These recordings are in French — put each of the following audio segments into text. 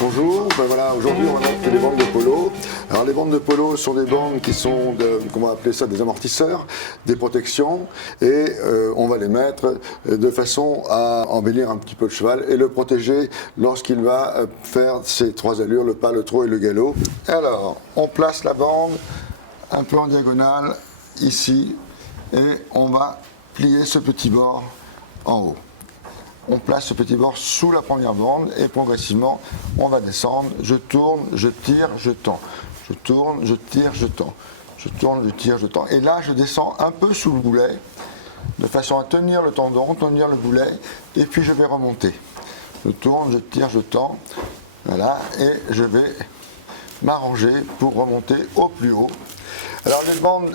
Bonjour, ben voilà, aujourd'hui on va mettre les bandes de polo. Alors les bandes de polo sont des bandes qui sont, comment appeler ça, des amortisseurs, des protections, et on va les mettre de façon à embellir un petit peu le cheval et le protéger lorsqu'il va faire ses trois allures, le pas, le trot et le galop. Alors, on place la bande un peu en diagonale ici, et on va plier ce petit bord en haut. On place ce petit bord sous la première bande et progressivement on va descendre. Je tourne, je tire, je tends. Je tourne, je tire, je tends. Je tourne, je tire, je tends. Et là je descends un peu sous le boulet de façon à tenir le tendon, tenir le boulet, et puis je vais remonter. Je tourne, je tire, je tends. Voilà, et je vais m'arranger pour remonter au plus haut. Alors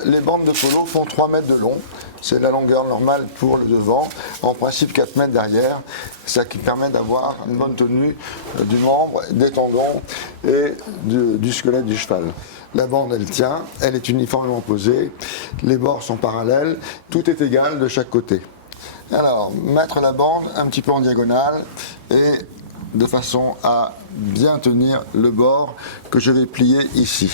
les bandes de polo font 3 mètres de long. C'est la longueur normale pour le devant, en principe 4 mètres derrière, ça qui permet d'avoir une bonne tenue du membre, des tendons et du squelette du cheval. La bande elle tient, elle est uniformément posée, les bords sont parallèles, tout est égal de chaque côté. Alors, mettre la bande un petit peu en diagonale et de façon à bien tenir le bord que je vais plier ici.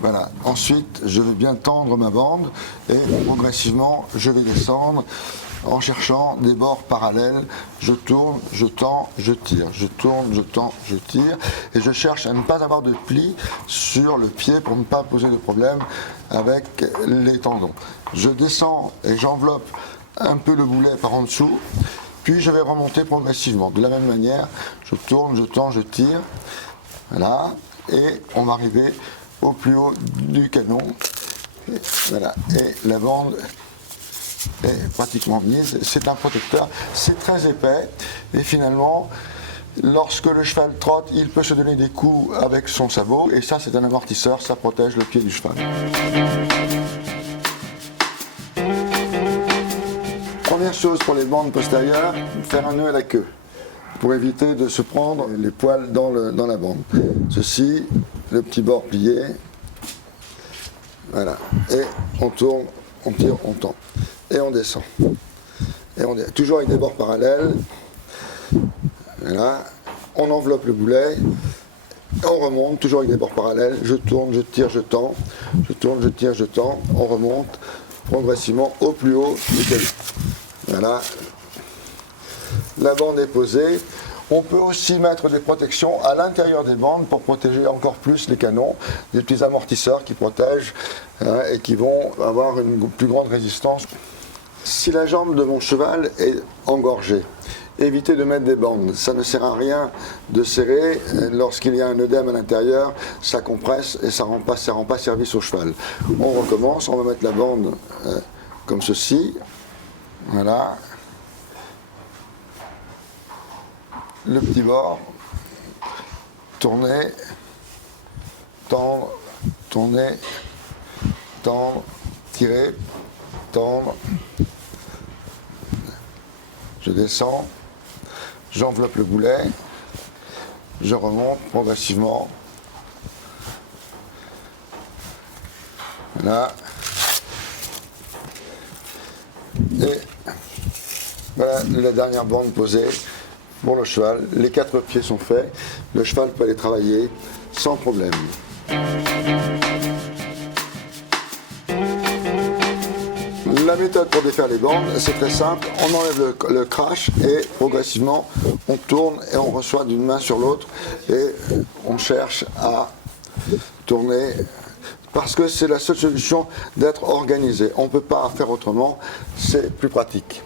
Voilà. Ensuite, je vais bien tendre ma bande et progressivement, je vais descendre en cherchant des bords parallèles. Je tourne, je tends, je tire. Je tourne, je tends, je tire. Et je cherche à ne pas avoir de pli sur le pied pour ne pas poser de problème avec les tendons. Je descends et j'enveloppe un peu le boulet par en dessous. Puis je vais remonter progressivement. De la même manière, je tourne, je tends, je tire. Voilà. Et on va arriver au plus haut du canon. Et voilà, et la bande est pratiquement mise. C'est un protecteur, c'est très épais, et finalement, lorsque le cheval trotte, il peut se donner des coups avec son sabot, et ça c'est un amortisseur, ça protège le pied du cheval. Première chose pour les bandes postérieures, faire un nœud à la queue, pour éviter de se prendre les poils dans la bande. Ceci, le petit bord plié, voilà, et on tourne, on tire, on tend, et on descend. Et on est toujours avec des bords parallèles, voilà, on enveloppe le boulet, on remonte, toujours avec des bords parallèles, je tourne, je tire, je tends, je tourne, je tire, je tends, on remonte progressivement au plus haut du canon. Voilà, la bande est posée. On peut aussi mettre des protections à l'intérieur des bandes pour protéger encore plus les canons, des petits amortisseurs qui protègent et qui vont avoir une plus grande résistance. Si la jambe de mon cheval est engorgée, évitez de mettre des bandes. Ça ne sert à rien de serrer. Lorsqu'il y a un œdème à l'intérieur, ça compresse et ça rend pas service au cheval. On recommence, on va mettre la bande comme ceci. Voilà. Le petit bord, tourner, tendre, tourner, tendre, tirer, tendre. Je descends, j'enveloppe le boulet, je remonte progressivement. Voilà. Et voilà la dernière bande posée. Pour le cheval, les 4 pieds sont faits, le cheval peut aller travailler sans problème. La méthode pour défaire les bandes, c'est très simple, on enlève le crash et progressivement on tourne et on reçoit d'une main sur l'autre et on cherche à tourner parce que c'est la seule solution d'être organisé. On ne peut pas faire autrement, c'est plus pratique.